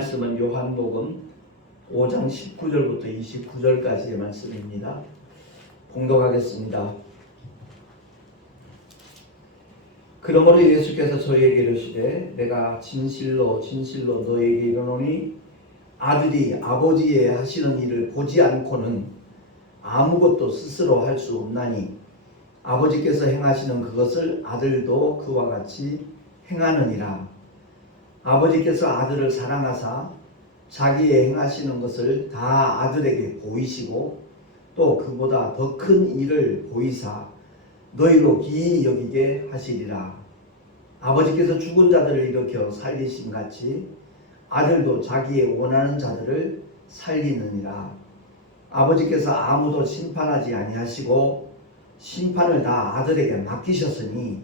말씀은 요한복음 5장 19절부터 29절까지의 말씀입니다. 봉독하겠습니다. 그러므로 예수께서 저희에게 이르시되 내가 진실로 진실로 너에게 이르노니 아들이 아버지의 하시는 일을 보지 않고는 아무것도 스스로 할 수 없나니 아버지께서 행하시는 그것을 아들도 그와 같이 행하느니라. 아버지께서 아들을 사랑하사 자기의 행하시는 것을 다 아들에게 보이시고 또 그보다 더 큰 일을 보이사 너희로 기이 여기게 하시리라. 아버지께서 죽은 자들을 일으켜 살리심 같이 아들도 자기의 원하는 자들을 살리느니라. 아버지께서 아무도 심판하지 아니하시고 심판을 다 아들에게 맡기셨으니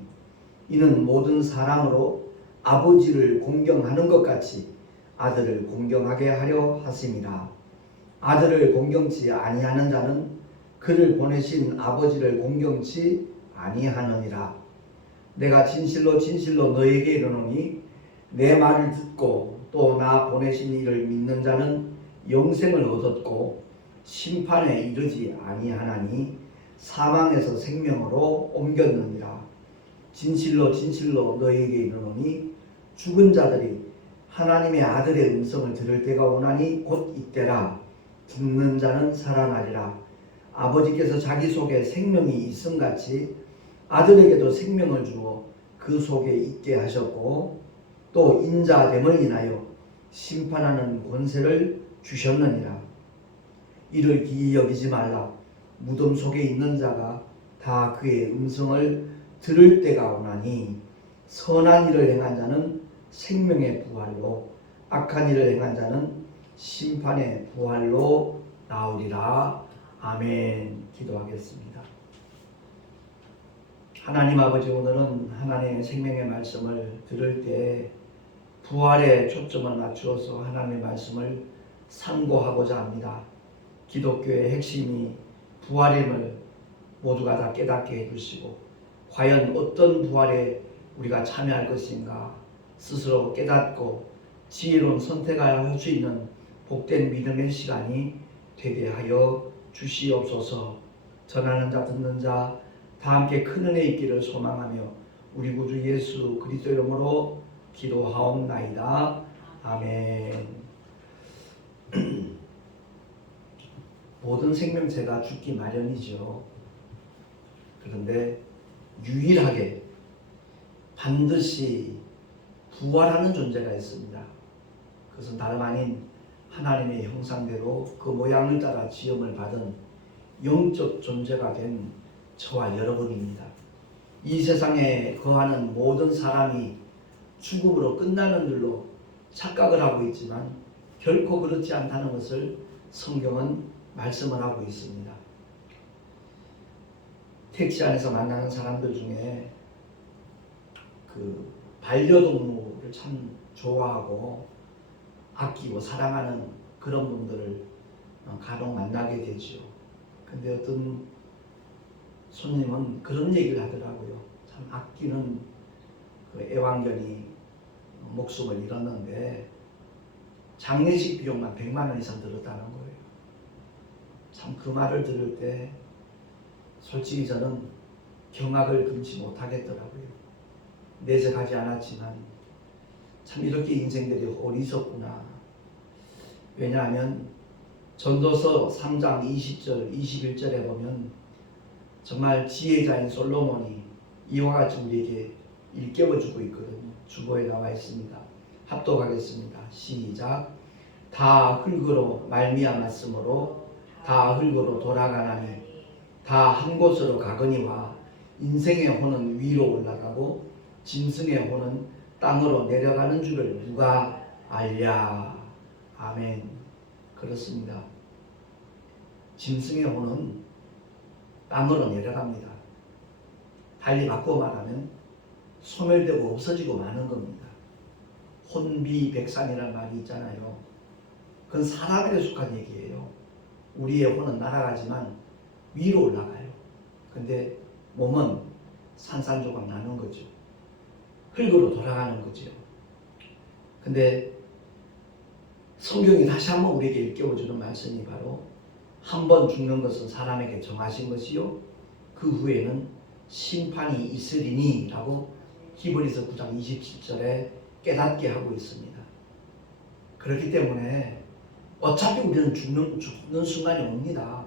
이는 모든 사람으로 아버지를 공경하는 것 같이 아들을 공경하게 하려 하심이라. 아들을 공경치 아니하는 자는 그를 보내신 아버지를 공경치 아니하느니라. 내가 진실로 진실로 너에게 이르노니 내 말을 듣고 또 나 보내신 이를 믿는 자는 영생을 얻었고 심판에 이르지 아니하나니 사망에서 생명으로 옮겼느니라. 진실로 진실로 너에게 이르노니 죽은 자들이 하나님의 아들의 음성을 들을 때가 오나니 곧 이때라. 듣는 자는 살아나리라. 아버지께서 자기 속에 생명이 있음같이 아들에게도 생명을 주어 그 속에 있게 하셨고 또 인자됨을 인하여 심판하는 권세를 주셨느니라. 이를 기이 여기지 말라. 무덤 속에 있는 자가 다 그의 음성을 들을 때가 오나니 선한 일을 행한 자는 생명의 부활로 악한 일을 행한 자는 심판의 부활로 나오리라. 아멘. 기도하겠습니다. 하나님 아버지, 오늘은 하나님의 생명의 말씀을 들을 때 부활에 초점을 맞추어서 하나님의 말씀을 상고하고자 합니다. 기독교의 핵심이 부활임을 모두가 다 깨닫게 해주시고 과연 어떤 부활에 우리가 참여할 것인가 스스로 깨닫고 지혜로운 선택을 할 수 있는 복된 믿음의 시간이 되게 하여 주시옵소서. 전하는 자 듣는 자 다 함께 큰 은혜 있기를 소망하며 우리 구주 예수 그리스도 이름으로 기도하옵나이다. 아멘. 모든 생명체가 죽기 마련이죠. 그런데 유일하게 반드시 부활하는 존재가 있습니다. 그것은 다름 아닌 하나님의 형상대로 그 모양을 따라 지음을 받은 영적 존재가 된 저와 여러분입니다. 이 세상에 거하는 모든 사람이 죽음으로 끝나는 일로 착각을 하고 있지만 결코 그렇지 않다는 것을 성경은 말씀을 하고 있습니다. 택시 안에서 만나는 사람들 중에 그 반려동물을 참 좋아하고 아끼고 사랑하는 그런 분들을 간혹 만나게 되죠. 근데 어떤 손님은 그런 얘기를 하더라고요. 참 아끼는 그 애완견이 목숨을 잃었는데 장례식 비용만 100만 원 이상 들었다는 거예요. 참 그 말을 들을 때 솔직히 저는 경악을 금치 못하겠더라고요. 내색하지 않았지만 참 이렇게 인생들이 어리석구나. 왜냐하면 전도서 3장 20절 21절에 보면 정말 지혜자인 솔로몬이 이와 같이 우리에게 일깨워주고 있거든요. 주보에 나와 있습니다. 합독하겠습니다. 시작. 다 흙으로 말미암았으므로 다 흙으로 돌아가나니 다 한 곳으로 가거니와 인생의 혼은 위로 올라가고 짐승의 혼은 땅으로 내려가는 줄을 누가 알랴. 아멘. 그렇습니다. 짐승의 혼은 땅으로 내려갑니다. 달리 바꿔 말하면 소멸되고 없어지고 마는 겁니다. 혼비백산이라는 말이 있잖아요. 그건 사람에 속한 얘기예요. 우리의 혼은 날아가지만 위로 올라가요. 근데 몸은 산산조각 나는 거죠. 흙으로 돌아가는 거죠. 근데 성경이 다시 한번 우리에게 일깨워주는 말씀이 바로 한 번 죽는 것은 사람에게 정하신 것이요 그 후에는 심판이 있으리니 라고 히브리서 9장 27절에 깨닫게 하고 있습니다. 그렇기 때문에 어차피 우리는 죽는 순간이 옵니다.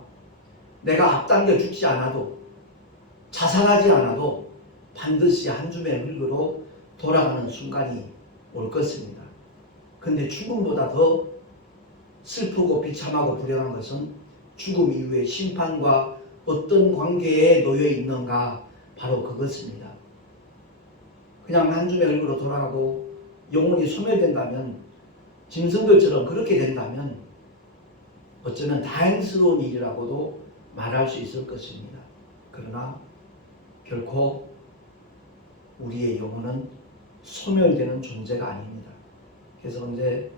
내가 앞당겨 죽지 않아도 자살하지 않아도 반드시 한 줌의 흙으로 돌아가는 순간이 올 것입니다. 근데 죽음보다 더 슬프고 비참하고 불행한 것은 죽음 이후에 심판과 어떤 관계에 놓여 있는가 바로 그것입니다. 그냥 한 줌의 흙으로 돌아가고 영혼이 소멸된다면 짐승들처럼 그렇게 된다면 어쩌면 다행스러운 일이라고도 말할 수 있을 것입니다. 그러나 결코 우리의 영혼은 소멸되는 존재가 아닙니다. 그래서 언제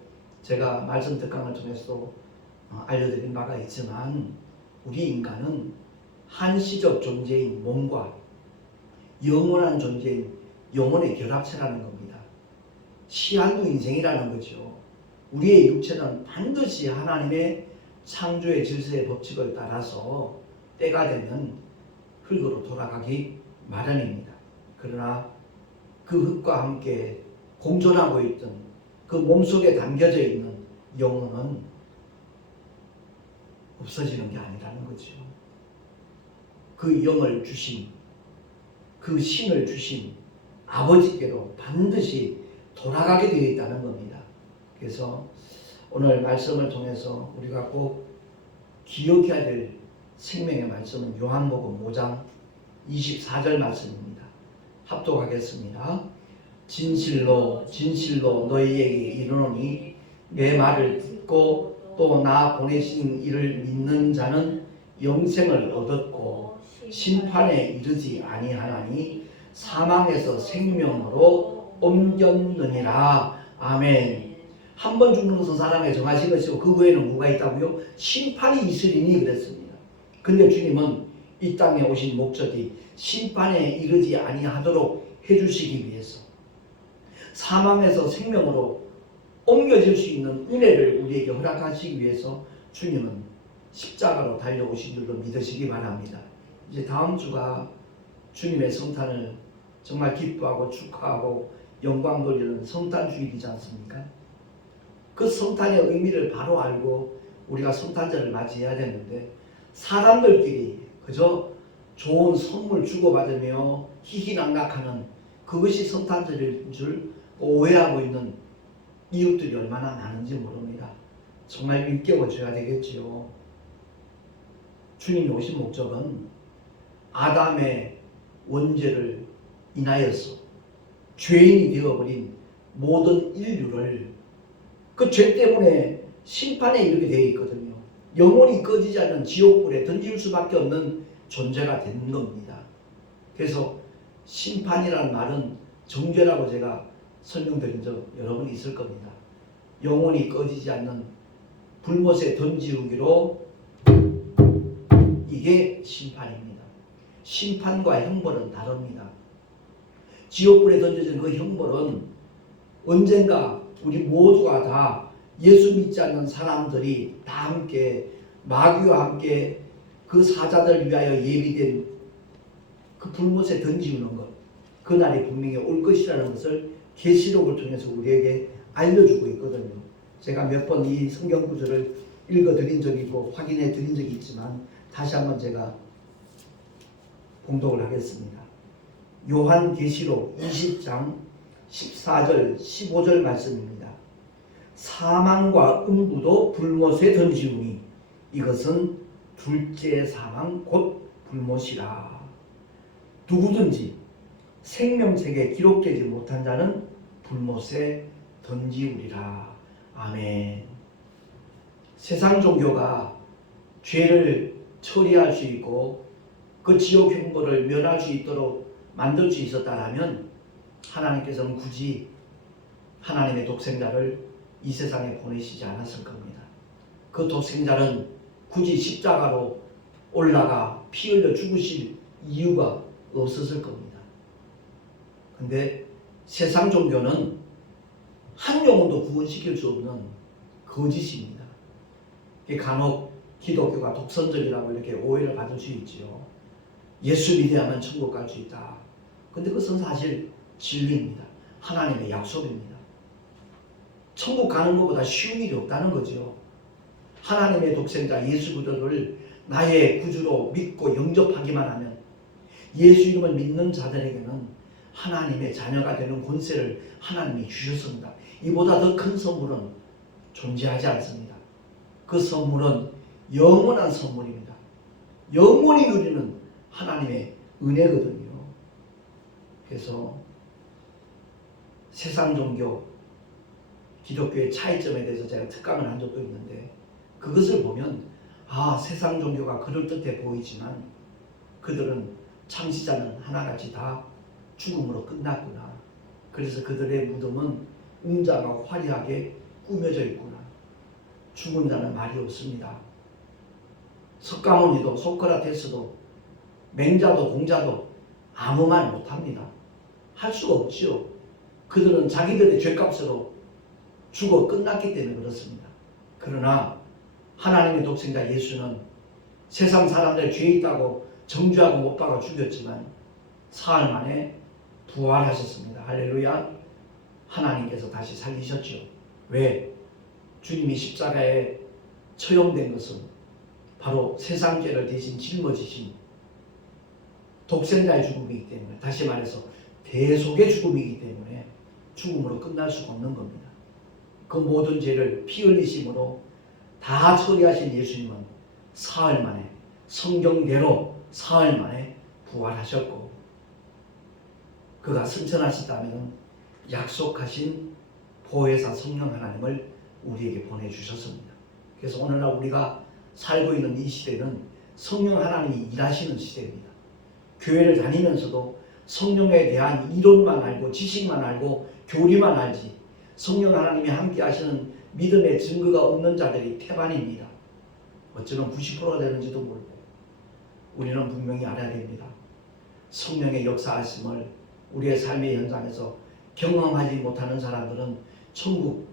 제가 말씀 특강을 통해서 알려드린 바가 있지만 우리 인간은 한시적 존재인 몸과 영원한 존재인 영혼의 결합체라는 겁니다. 시한부 인생이라는 거죠. 우리의 육체는 반드시 하나님의 창조의 질서의 법칙을 따라서 때가 되면 흙으로 돌아가기 마련입니다. 그러나 그 흙과 함께 공존하고 있던 그 몸속에 담겨져 있는 영혼은 없어지는 게 아니라는 거죠. 그 영을 주신, 그 신을 주신 아버지께로 반드시 돌아가게 되어 있다는 겁니다. 그래서 오늘 말씀을 통해서 우리가 꼭 기억해야 될 생명의 말씀은 요한복음 5장 24절 말씀입니다. 합독하겠습니다. 진실로 진실로 너희에게 이르노니 내 말을 듣고 또 나 보내신 이를 믿는 자는 영생을 얻었고 심판에 이르지 아니하나니 사망에서 생명으로 옮겼느니라. 아멘. 한 번 죽는 것은 사람의 정하신 것이고 그 후에는 뭐가 있다고요? 심판이 있으리니 그랬습니다. 근데 주님은 이 땅에 오신 목적이 심판에 이르지 아니하도록 해주시기 위해서 사망에서 생명으로 옮겨질 수 있는 은혜를 우리에게 허락하시기 위해서 주님은 십자가로 달려오신 줄로 믿으시기 바랍니다. 이제 다음 주가 주님의 성탄을 정말 기뻐하고 축하하고 영광 돌리는 성탄 주일이지 않습니까? 그 성탄의 의미를 바로 알고 우리가 성탄절을 맞이해야 되는데 사람들끼리 그저 좋은 선물 주고받으며 희희낙낙하는 그것이 성탄절인 줄 오해하고 있는 이웃들이 얼마나 많은지 모릅니다. 정말 일깨워줘야 되겠지요. 주님이 오신 목적은 아담의 원죄를 인하여서 죄인이 되어버린 모든 인류를 그 죄 때문에 심판에 이르게 되어 있거든요. 영원히 꺼지지 않는 지옥불에 던질 수밖에 없는 존재가 된 겁니다. 그래서 심판이라는 말은 정죄라고 제가 설명드린 적 여러 번 있을 겁니다. 영원히 꺼지지 않는 불못에 던지우기로 이게 심판입니다. 심판과 형벌은 다릅니다. 지옥불에 던져진 그 형벌은 언젠가 우리 모두가 다 예수 믿지 않는 사람들이 다 함께 마귀와 함께 그 사자들 위하여 예비된 그 불못에 던지우는 것, 그날이 분명히 올 것이라는 것을 계시록을 통해서 우리에게 알려주고 있거든요. 제가 몇 번 이 성경 구절을 읽어드린 적이 있고 확인해 드린 적이 있지만 다시 한번 제가 봉독을 하겠습니다. 요한계시록 20장 14절 15절 말씀입니다. 사망과 음부도 불못에 던지우니 이것은 둘째 사망 곧 불못이라. 누구든지 생명책에 기록되지 못한 자는 불못에 던지우리라. 아멘. 세상 종교가 죄를 처리할 수 있고 그 지옥 형벌을 면할 수 있도록 만들 수 있었다면 하나님께서는 굳이 하나님의 독생자를 이 세상에 보내시지 않았을 겁니다. 그 독생자는 굳이 십자가로 올라가 피 흘려 죽으실 이유가 없었을 겁니다. 근데 세상 종교는 한 영혼도 구원시킬 수 없는 거짓입니다. 간혹 기독교가 독선적이라고 이렇게 오해를 받을 수 있지요. 예수 믿어야만 천국 갈 수 있다. 근데 그것은 사실 진리입니다. 하나님의 약속입니다. 천국 가는 것보다 쉬운 일이 없다는 거죠. 하나님의 독생자 예수 그리스도를 나의 구주로 믿고 영접하기만 하면, 예수 이름을 믿는 자들에게는 하나님의 자녀가 되는 권세를 하나님이 주셨습니다. 이보다 더 큰 선물은 존재하지 않습니다. 그 선물은 영원한 선물입니다. 영원히 누리는 하나님의 은혜거든요. 그래서 세상 종교, 기독교의 차이점에 대해서 제가 특강을 한 적도 있는데, 그것을 보면 세상 종교가 그럴듯해 보이지만 그들은 창시자는 하나같이 다 죽음으로 끝났구나. 그래서 그들의 무덤은 웅장하고 화려하게 꾸며져 있구나. 죽은 자는 말이 없습니다. 석가모니도 소크라테스도 맹자도 공자도 아무 말 못합니다. 할 수가 없지요. 그들은 자기들의 죄값으로 죽어 끝났기 때문에 그렇습니다. 그러나 하나님의 독생자 예수는 세상 사람들 죄 있다고 정죄하고 못 박아 죽였지만 사흘 만에 부활하셨습니다. 할렐루야. 하나님께서 다시 살리셨죠. 왜? 주님이 십자가에 처형된 것은 바로 세상 죄를 대신 짊어지신 독생자의 죽음이기 때문에, 다시 말해서 대속의 죽음이기 때문에 죽음으로 끝날 수가 없는 겁니다. 그 모든 죄를 피 흘리심으로 다 처리하신 예수님은 사흘 만에, 성경대로 사흘 만에 부활하셨고, 그가 승천하시다면 약속하신 보혜사 성령 하나님을 우리에게 보내주셨습니다. 그래서 오늘날 우리가 살고 있는 이 시대는 성령 하나님이 일하시는 시대입니다. 교회를 다니면서도 성령에 대한 이론만 알고 지식만 알고 교리만 알지 성령 하나님이 함께 하시는 믿음의 증거가 없는 자들이 태반입니다. 어쩌면 90%가 되는지도 모르고. 우리는 분명히 알아야 됩니다. 성령의 역사하심을 우리의 삶의 현장에서 경험하지 못하는 사람들은 천국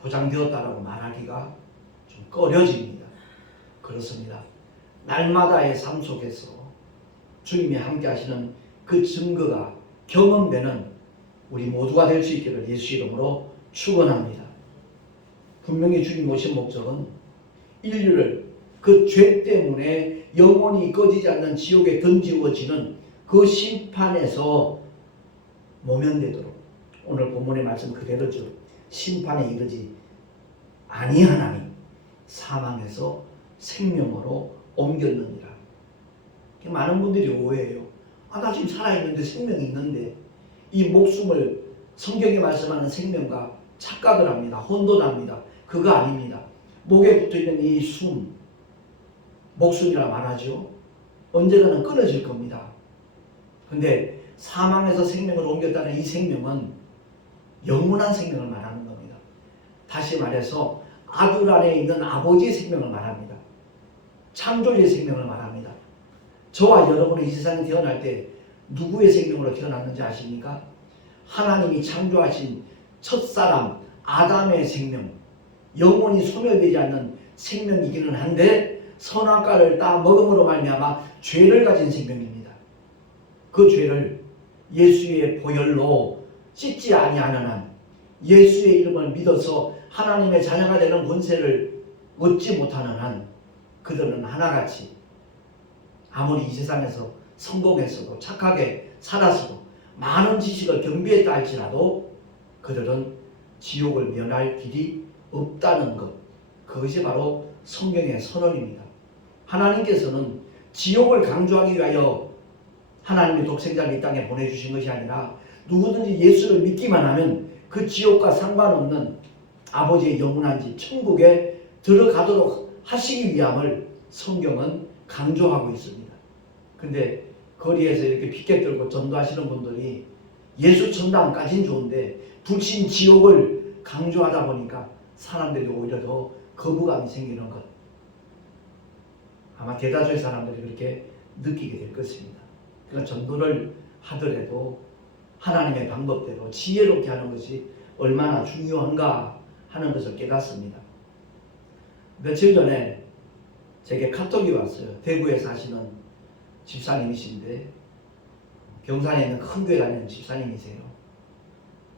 보장되었다라고 말하기가 좀 꺼려집니다. 그렇습니다. 날마다의 삶 속에서 주님이 함께 하시는 그 증거가 경험되는 우리 모두가 될 수 있기를 예수 이름으로 축원합니다. 분명히 주님 오신 목적은 인류를 그 죄 때문에 영원히 꺼지지 않는 지옥에 던지워지는 그 심판에서 모면되도록, 오늘 본문의 말씀 그대로죠. 심판에 이르지 아니하나니 사망에서 생명으로 옮겼느니라. 많은 분들이 오해해요. 나 지금 살아있는데 생명이 있는데, 이 목숨을 성경이 말씀하는 생명과 착각을 합니다. 혼돈합니다. 그거 아닙니다. 목에 붙어있는 이 숨, 목숨이라 말하죠. 언젠가는 끊어질 겁니다. 근데 사망에서 생명을 옮겼다는 이 생명은 영원한 생명을 말하는 겁니다. 다시 말해서 아들 안에 있는 아버지의 생명을 말합니다. 창조주의 생명을 말합니다. 저와 여러분이 이 세상에 태어날 때 누구의 생명으로 태어났는지 아십니까? 하나님이 창조하신 첫사람 아담의 생명, 영원히 소멸되지 않는 생명이기는 한데 선악과를 따 먹음으로 말미암아 죄를 가진 생명입니다. 그 죄를 예수의 보혈로 씻지 아니하는 한, 예수의 이름을 믿어서 하나님의 자녀가 되는 권세를 얻지 못하는 한, 그들은 하나같이 아무리 이 세상에서 성공했어도 착하게 살았어도 많은 지식을 경비했다 할지라도 그들은 지옥을 면할 길이 없다는 것, 그것이 바로 성경의 선언입니다. 하나님께서는 지옥을 강조하기 위하여 하나님의 독생자를 이 땅에 보내주신 것이 아니라 누구든지 예수를 믿기만 하면 그 지옥과 상관없는 아버지의 영원한 집 천국에 들어가도록 하시기 위함을 성경은 강조하고 있습니다. 근데 거리에서 이렇게 피켓 들고 전도하시는 분들이 예수 천당까지는 좋은데 불신 지옥을 강조하다 보니까 사람들이 오히려 더 거부감이 생기는 것, 아마 대다수의 사람들이 그렇게 느끼게 될 것입니다. 그러니까 전도를 하더라도 하나님의 방법대로 지혜롭게 하는 것이 얼마나 중요한가 하는 것을 깨닫습니다. 며칠 전에 제게 카톡이 왔어요. 대구에 사시는 집사님이신데 경산에 있는 큰 교회 다니는 집사님이세요.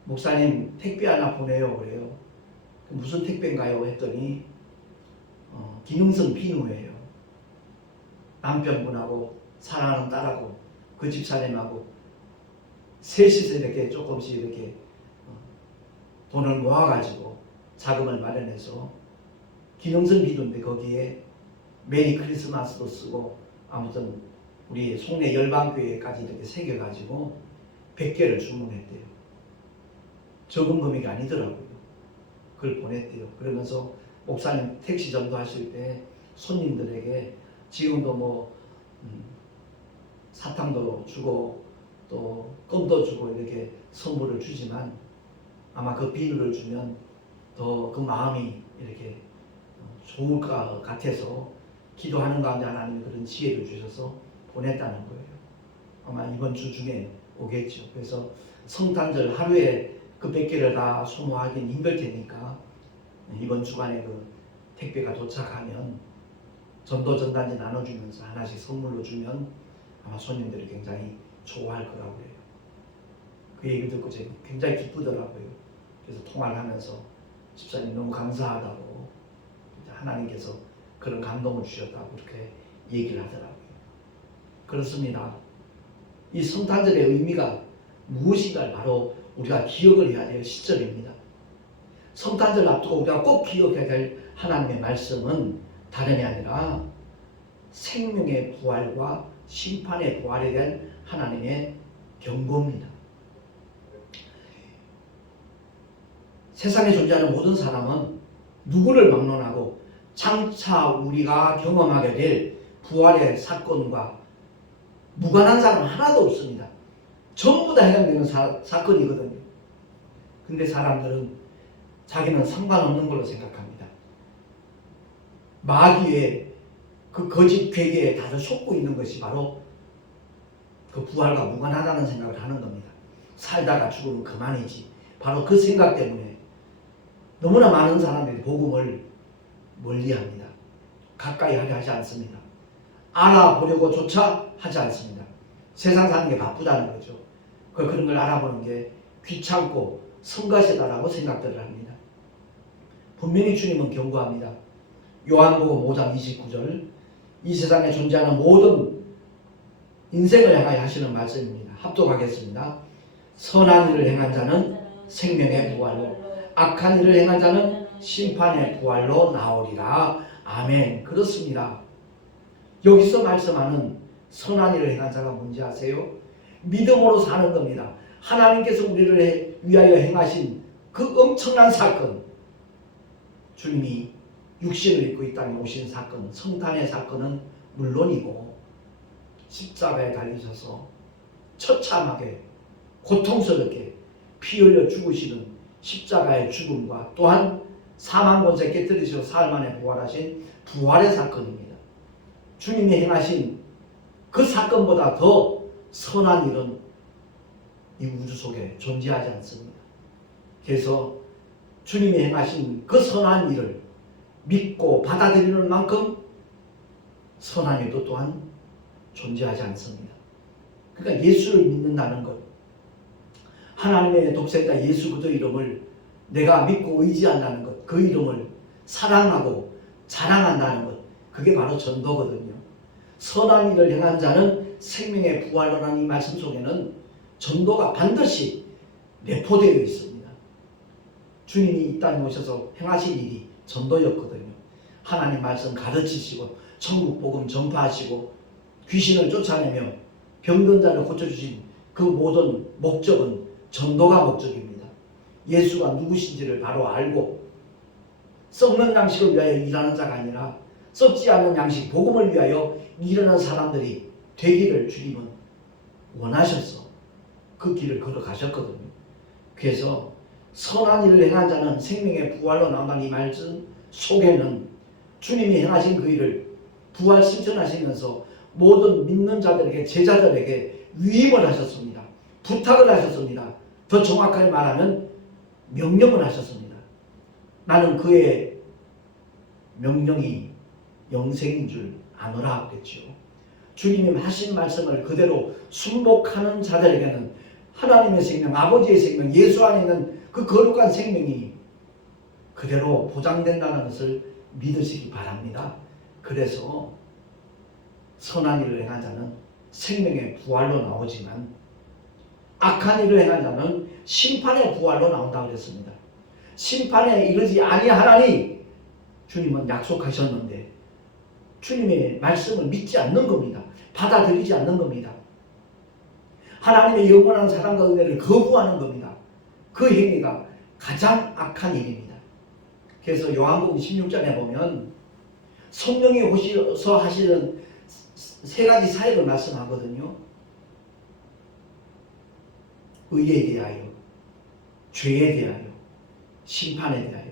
목사님 택배 하나 보내요 그래요. 무슨 택배인가요? 했더니 기능성 비누예요. 남편분하고 사랑하는 딸하고 그 집사님하고 셋이서 이렇게 조금씩 이렇게 돈을 모아가지고 자금을 마련해서 기능성 비누인데 거기에 메리 크리스마스도 쓰고 아무튼 우리 송내 열방교회까지 이렇게 새겨가지고 100개를 주문했대요. 적은 금액이 아니더라고요. 그걸 보냈대요. 그러면서 목사님 택시 전도하실 때 손님들에게 지금도 뭐 사탕도 주고 또 껌도 주고 이렇게 선물을 주지만 아마 그 비누를 주면 더 그 마음이 이렇게 좋을 것 같아서 기도하는 가운데 하나님이 그런 지혜를 주셔서 보냈다는 거예요. 아마 이번 주 중에 오겠죠. 그래서 성탄절 하루에 그 100개를 다 소모하기는 힘들 테니까 이번 주간에 그 택배가 도착하면 전도 전단지 나눠주면서 하나씩 선물로 주면 아마 손님들이 굉장히 좋아할 거라고 해요. 그 얘기 듣고 제가 굉장히 기쁘더라고요. 그래서 통화를 하면서 집사님 너무 감사하다고 하나님께서 그런 감동을 주셨다고 이렇게 얘기를 하더라고요. 그렇습니다. 이 성탄절의 의미가 무엇인가를 바로 우리가 기억을 해야 될 시점입니다. 성탄절 앞두고 우리가 꼭 기억해야 될 하나님의 말씀은 다름이 아니라 생명의 부활과 심판의 부활에 대한 하나님의 경고입니다. 세상에 존재하는 모든 사람은 누구를 막론하고 장차 우리가 경험하게 될 부활의 사건과 무관한 사람은 하나도 없습니다. 전부 다 해당되는 사건이거든요. 근데 사람들은 자기는 상관없는 걸로 생각합니다. 마귀의 그 거짓 괴계에 다들 속고 있는 것이 바로 그 부활과 무관하다는 생각을 하는 겁니다. 살다가 죽으면 그만이지. 바로 그 생각 때문에 너무나 많은 사람들이 복음을 멀리합니다. 가까이 하려 하지 않습니다. 알아보려고조차 하지 않습니다. 세상 사는 게 바쁘다는 거죠. 그런 걸 알아보는 게 귀찮고 성가시다라고 생각들을 합니다. 분명히 주님은 경고합니다. 요한복음 5장 29절 이 세상에 존재하는 모든 인생을 향하여 하시는 말씀입니다. 합독하겠습니다. 선한 일을 행한 자는 생명의 부활로 악한 일을 행한 자는 심판의 부활로 나오리라. 아멘. 그렇습니다. 여기서 말씀하는 선한 일을 행한 자가 뭔지 아세요? 믿음으로 사는 겁니다. 하나님께서 우리를 위하여 행하신 그 엄청난 사건, 주님이 육신을 입고 이 땅에 오신 사건, 성탄의 사건은 물론이고 십자가에 달리셔서 처참하게 고통스럽게 피 흘려 죽으시는 십자가의 죽음과 또한 사망 권세 깨뜨리셔서 사흘 만에 부활하신 부활의 사건입니다. 주님이 행하신 그 사건보다 더 선한 일은 이 우주 속에 존재하지 않습니다. 그래서 주님이 행하신 그 선한 일을 믿고 받아들이는 만큼 선한 일도 또한 존재하지 않습니다. 그러니까 예수를 믿는다는 것, 하나님의 독생자 예수 그리스도 이름을 내가 믿고 의지한다는 것, 그 이름을 사랑하고 자랑한다는 것, 그게 바로 전도거든요. 선한 일을 행한 자는 생명의 부활로라는 이 말씀 속에는 전도가 반드시 내포되어 있습니다. 주님이 이 땅에 오셔서 행하신 일이 전도였거든요. 하나님 말씀 가르치시고 천국 복음 전파하시고 귀신을 쫓아내며 병든 자를 고쳐주신 그 모든 목적은 전도가 목적입니다. 예수가 누구신지를 바로 알고 썩는 양식을 위하여 일하는 자가 아니라 썩지 않는 양식 복음을 위하여 일하는 사람들이 되기를 주님은 원하셔서 그 길을 걸어가셨거든요. 그래서 선한 일을 행한 자는 생명의 부활로 나온다는 이 말씀 속에는 주님이 행하신 그 일을 부활 실천하시면서 모든 믿는 자들에게 제자들에게 위임을 하셨습니다. 부탁을 하셨습니다. 더 정확하게 말하면 명령을 하셨습니다. 나는 그의 명령이 영생인 줄 아노라 그랬죠. 주님이 하신 말씀을 그대로 순복하는 자들에게는 하나님의 생명, 아버지의 생명, 예수 안에 있는 그 거룩한 생명이 그대로 보장된다는 것을 믿으시기 바랍니다. 그래서 선한 일을 행한 자는 생명의 부활로 나오지만 악한 일을 행한 자는 심판의 부활로 나온다고 그랬습니다. 심판에 이르지 아니하나니 주님은 약속하셨는데 주님의 말씀을 믿지 않는 겁니다. 받아들이지 않는 겁니다. 하나님의 영원한 사랑과 은혜를 거부하는 겁니다. 그 행위가 가장 악한 일입니다. 그래서 요한복음 16장에 보면 성령이 오셔서 하시는 세 가지 사역을 말씀하거든요. 의에 대하여, 죄에 대하여, 심판에 대하여.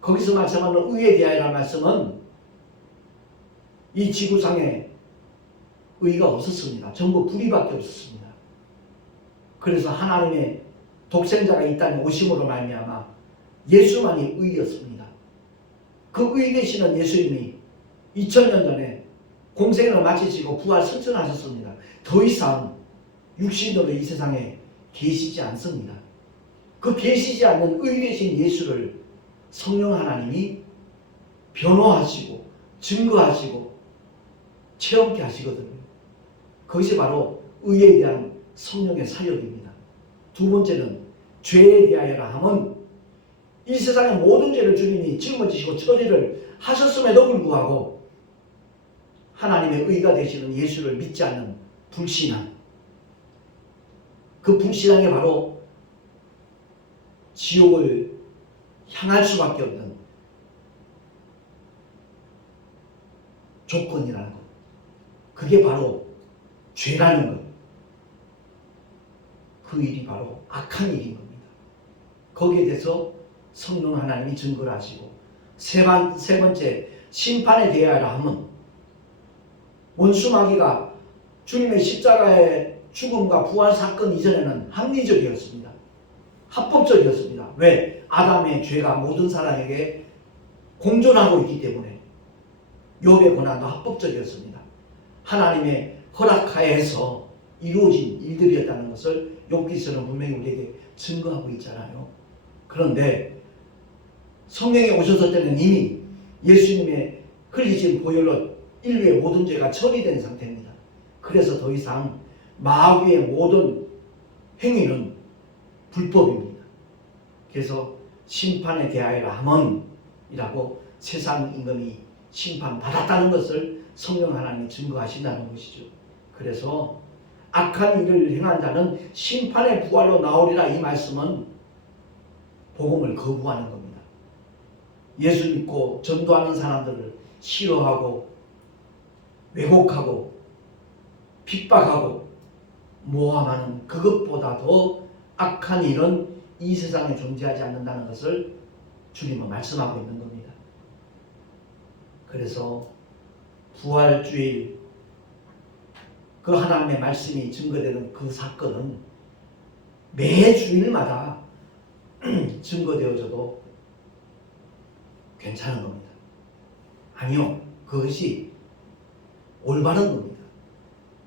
거기서 말씀하는 의에 대하여라는 말씀은 이 지구상에 의가 없었습니다. 전부 불의밖에 없었습니다. 그래서 하나님의 독생자가 이 땅에 오심으로 말미암아 예수만이 의였습니다. 그 의 되시는 예수님이 2000년 전에 공생을 마치시고 부활 승천하셨습니다. 더 이상 육신으로 이 세상에 계시지 않습니다. 그 계시지 않는 의 되신 예수를 성령 하나님이 변호하시고 증거하시고 체험케 하시거든요. 그것이 바로 의에 대한 성령의 사역입니다. 두 번째는 죄에 대하여라 함은 이 세상의 모든 죄를 주님이 짊어지시고 처리를 하셨음에도 불구하고 하나님의 의가 되시는 예수를 믿지 않는 불신앙, 그 불신앙이 바로 지옥을 향할 수밖에 없는 조건이라는 것. 그게 바로 죄라는 것. 그 일이 바로 악한 일인 겁니다. 거기에 대해서 성령 하나님이 증거를 하시고 세 번째 심판에 대하여라 함은 원수 마귀가 주님의 십자가의 죽음과 부활 사건 이전에는 합리적이었습니다. 합법적이었습니다. 왜? 아담의 죄가 모든 사람에게 공존하고 있기 때문에 욥의 고난도 합법적이었습니다. 하나님의 허락하에서 이루어진 일들이었다는 것을 욥기서는 분명히 우리에게 증거하고 있잖아요. 그런데 성령이 오셨을 때는 이미 예수님의 흘리신 보혈로 인류의 모든 죄가 처리된 상태입니다. 그래서 더 이상 마귀의 모든 행위는 불법입니다. 그래서 심판에 대하여라 함은이라고 세상 임금이 심판받았다는 것을 성령 하나님이 증거하신다는 것이죠. 그래서 악한 일을 행한 자는 심판의 부활로 나오리라 이 말씀은 복음을 거부하는 겁니다. 예수 믿고 전도하는 사람들을 싫어하고 왜곡하고 핍박하고 모함하는 그것보다 더 악한 일은 이 세상에 존재하지 않는다는 것을 주님은 말씀하고 있는 겁니다. 그래서 부활주일 그 하나님의 말씀이 증거되는 그 사건은 매 주일마다 증거되어져도 괜찮은 겁니다. 아니요, 그것이 올바른 겁니다.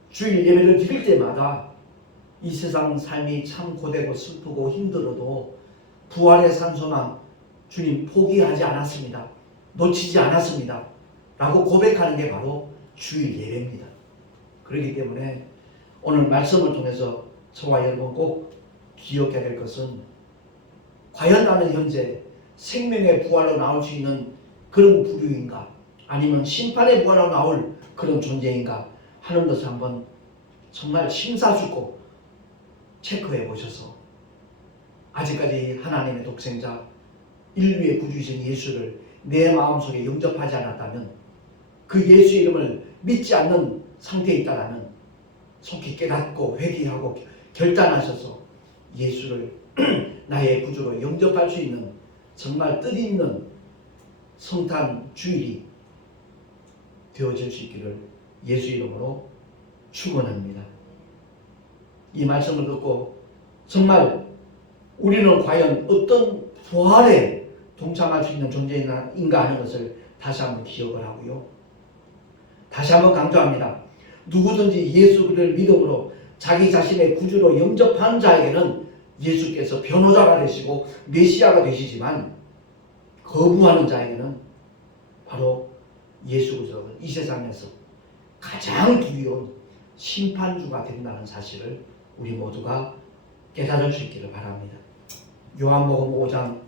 주일 예배를 드릴 때마다 이 세상 삶이 참 고되고 슬프고 힘들어도 부활의 산소망 주님 포기하지 않았습니다. 놓치지 않았습니다. 라고 고백하는 게 바로 주일 예배입니다. 그렇기 때문에 오늘 말씀을 통해서 저와 여러분 꼭 기억해야 될 것은 과연 나는 현재 생명의 부활로 나올 수 있는 그런 부류인가 아니면 심판의 부활로 나올 그런 존재인가 하는 것을 한번 정말 심사숙고 체크해 보셔서 아직까지 하나님의 독생자 인류의 구주이신 예수를 내 마음속에 영접하지 않았다면 그 예수 이름을 믿지 않는 상태에 있다라면 속히 깨닫고 회개하고 결단하셔서 예수를 나의 구주로 영접할 수 있는 정말 뜻있는 성탄 주일이 되어질 수 있기를 예수 이름으로 축원합니다. 이 말씀을 듣고 정말 우리는 과연 어떤 부활의 동참할 수 있는 존재인가 하는 것을 다시 한번 기억을 하고요. 다시 한번 강조합니다. 누구든지 예수 그리스도를 믿음으로 자기 자신의 구주로 영접한 자에게는 예수께서 변호자가 되시고 메시아가 되시지만, 거부하는 자에게는 바로 예수 그리스도가 이 세상에서 가장 두려운 심판주가 된다는 사실을 우리 모두가 깨달을 수 있기를 바랍니다. 요한복음 5장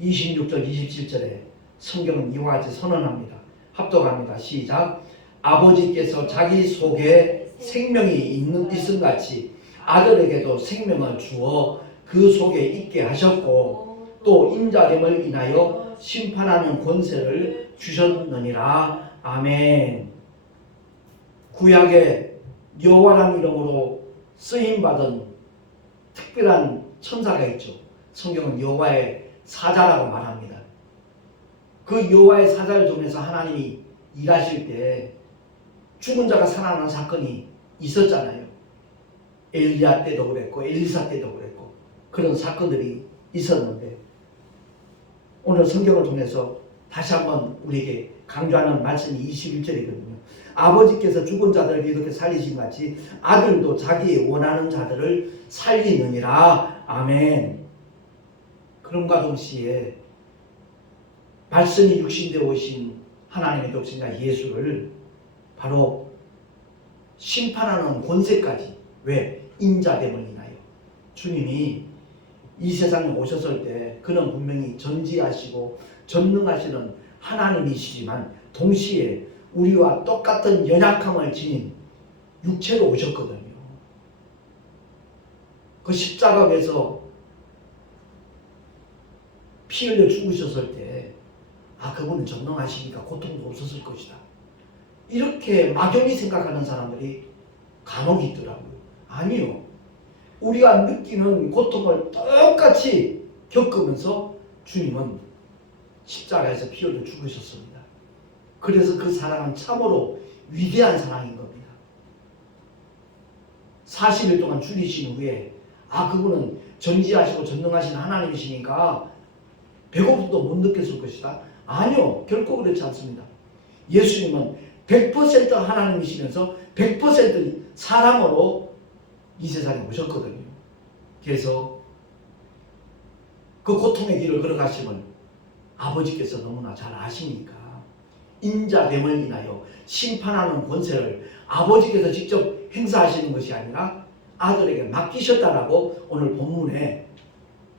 26절 27절에 성경은 이와 같이 선언합니다. 합독합니다. 시작. 아버지께서 자기 속에 생명이 있음 같이 아들에게도 생명을 주어 그 속에 있게 하셨고, 또 인자됨을 인하여 심판하는 권세를 주셨느니라. 아멘. 구약의 여호와라는 이름으로 쓰임받은 특별한 천사가 있죠. 성경은 여호와의 사자라고 말합니다. 그 여호와의 사자를 통해서 하나님이 일하실 때 죽은 자가 살아나는 사건이 있었잖아요. 엘리야 때도 그랬고 엘리사 때도 그랬고 그런 사건들이 있었는데, 오늘 성경을 통해서 다시 한번 우리에게 강조하는 말씀이 21절이거든요. 아버지께서 죽은 자들을 이렇게 살리신 같이 아들도 자기 원하는 자들을 살리느니라. 아멘. 그럼과 동시에 말씀이 육신되어 오신 하나님의 독생자 예수를 바로 심판하는 권세까지, 왜? 인자됨을 인하여. 주님이 이 세상에 오셨을 때 그는 분명히 전지하시고 전능하시는 하나님이시지만 동시에 우리와 똑같은 연약함을 지닌 육체로 오셨거든요. 그 십자가에서 피 흘려 죽으셨을 때, 그분은 전능하시니까 고통도 없었을 것이다, 이렇게 막연히 생각하는 사람들이 간혹 있더라고요. 아니요. 우리가 느끼는 고통을 똑같이 겪으면서 주님은 십자가에서 피 흘려 죽으셨습니다. 그래서 그 사랑은 참으로 위대한 사랑인 겁니다. 40일 동안 죽이신 후에 그분은 전지하시고 전능하신 하나님이시니까 배고픔도 못 느꼈을 것이다. 아니요. 결코 그렇지 않습니다. 예수님은 100% 하나님이시면서 100% 사람으로 이 세상에 오셨거든요. 그래서 그 고통의 길을 걸어가심을 아버지께서 너무나 잘 아시니까 인자됨을 인하여 심판하는 권세를 아버지께서 직접 행사하시는 것이 아니라 아들에게 맡기셨다라고 오늘 본문에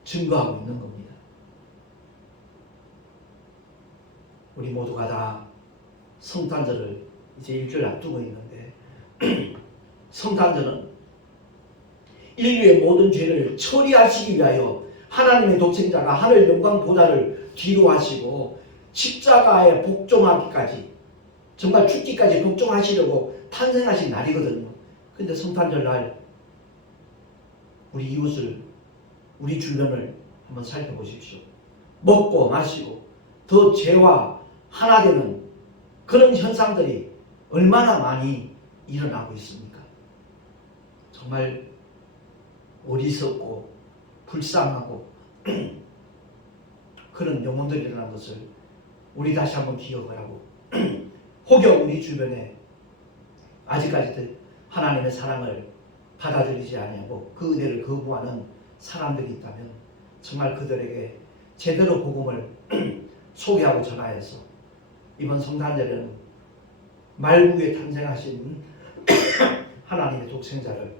증거하고 있는 겁니다. 우리 모두가 다 성탄절을 이제 일주일 앞두고 있는데 성탄절은 인류의 모든 죄를 처리하시기 위하여 하나님의 독생자가 하늘 영광 보좌를 뒤로 하시고 십자가에 복종하기까지, 정말 죽기까지 복종하시려고 탄생하신 날이거든요. 근데 성탄절 날 우리 이웃을, 우리 주변을 한번 살펴보십시오. 먹고 마시고 더 죄와 하나 되는 그런 현상들이 얼마나 많이 일어나고 있습니까? 정말 어리석고 불쌍하고 그런 영혼들이라는 것을 우리 다시 한번 기억을 하고, 혹여 우리 주변에 아직까지도 하나님의 사랑을 받아들이지 아니하고 그 은혜를 거부하는 사람들이 있다면 정말 그들에게 제대로 복음을 소개하고 전하여서 이번 성탄절에는 말구에 탄생하신 하나님의 독생자를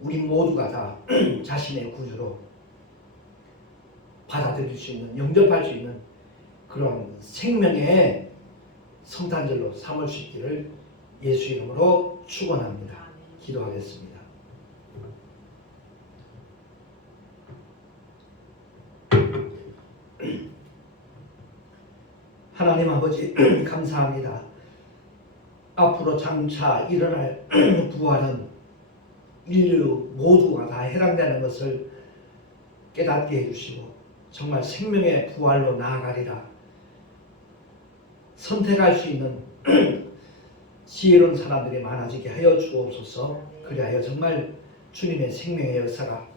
우리 모두가 다 자신의 구주로 받아들일 수 있는, 영접할 수 있는 그런 생명의 성탄절로 삼을 수 있기를 예수 이름으로 축원합니다. 기도하겠습니다. 하나님 아버지 감사합니다. 앞으로 장차 일어날 부활은 인류 모두가 다 해당되는 것을 깨닫게 해주시고 정말 생명의 부활로 나아가리라 선택할 수 있는 지혜로운 사람들이 많아지게 하여 주옵소서. 그리하여 정말 주님의 생명의 역사가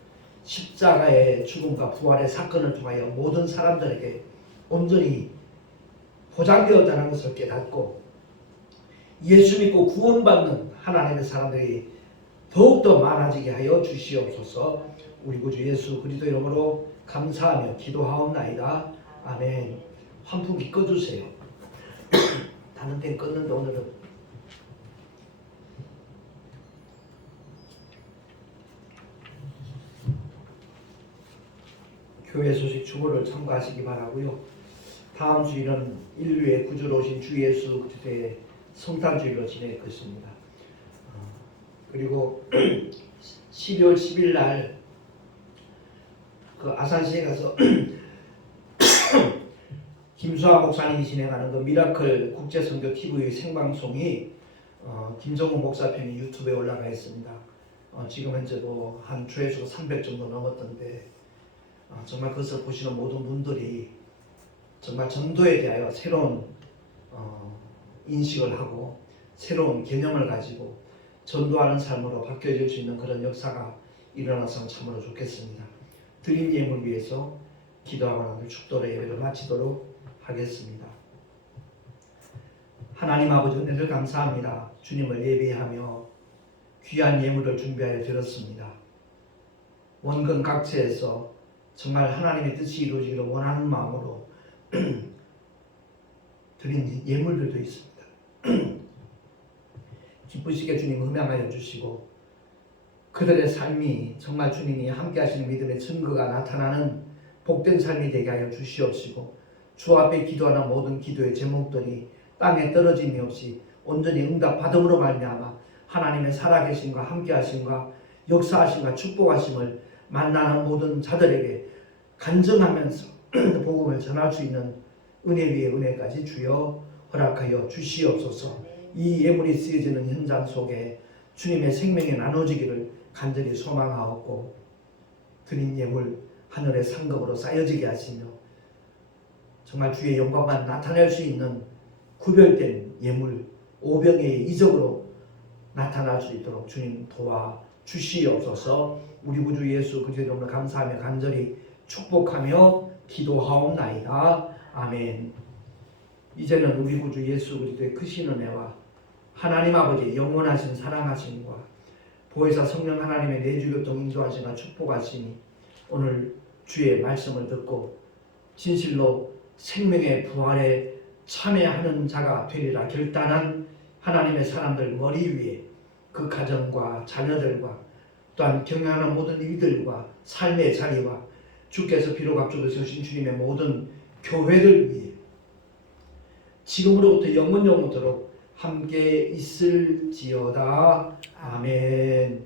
십자가의 죽음과 부활의 사건을 통하여 모든 사람들에게 온전히 보장되었다는 것을 깨닫고 예수 믿고 구원받는 하나님의 사람들이 더욱더 많아지게 하여 주시옵소서. 우리 구주 예수 그리스도 이름으로 감사하며 기도하옵나이다. 아멘. 환풍기 꺼주세요. 다른 데는 껐는데 오늘은 교회 소식 주보를 참고하시기 바라고요. 다음 주일은 인류의 구주로 오신 주 예수 그리스도의 성탄주일로 지낼 것입니다. 그리고 12월 10일 날 그 아산시에 가서 김수아 목사님이 진행하는 그 미라클 국제선교 TV 생방송이 김정은 목사 편이 유튜브에 올라가 있습니다. 지금 현재도 한 조회수가 300 정도 넘었던데 정말 그것을 보시는 모든 분들이 정말 전도에 대하여 새로운 인식을 하고 새로운 개념을 가지고 전도하는 삶으로 바뀌어질 수 있는 그런 역사가 일어나서 참으로 좋겠습니다. 드린 예물 위해서 기도하고 축도의 예배를 마치도록 하겠습니다. 하나님 아버지 은혜를 감사합니다. 주님을 예배하며 귀한 예물을 준비하여 드렸습니다. 원근 각처에서 정말 하나님의 뜻이 이루어지기를 원하는 마음으로 드린 예물들도 있습니다. 기쁘시게 주님 음향하여 주시고 그들의 삶이 정말 주님이 함께 하시는 믿음의 증거가 나타나는 복된 삶이 되게 하여 주시옵시고 주 앞에 기도하는 모든 기도의 제목들이 땅에 떨어짐이 없이 온전히 응답받음으로 말미암아 하나님의 살아계심과 함께 하심과 역사하심과 축복하심을 만나는 모든 자들에게 간증하면서 복음을 전할 수 있는 은혜 위에 은혜까지 주여 허락하여 주시옵소서. 이 예물이 쓰여지는 현장 속에 주님의 생명이 나눠지기를 간절히 소망하옵고 드린 예물 하늘의 상급으로 쌓여지게 하시며 정말 주의 영광만 나타낼 수 있는 구별된 예물 오병의 이적으로 나타날 수 있도록 주님 도와 주시옵소서. 우리 구주 예수 그리스도 이름으로 감사하며 간절히 축복하며 기도하옵나이다. 아멘. 이제는 우리 구주 예수 그리스도의 크신 은혜와 하나님 아버지의 영원하신 사랑하심과 보혜사 성령 하나님의 내주교통 인도하심과 축복하심이 오늘 주의 말씀을 듣고 진실로 생명의 부활에 참여하는 자가 되리라 결단한 하나님의 사람들 머리 위에 그 가정과 자녀들과 또한 경영하는 모든 이들과 삶의 자리와 주께서 비록 앞쪽에 서신 주님의 모든 교회들 위에 지금으로부터 영원토록 함께 있을지어다. 아멘.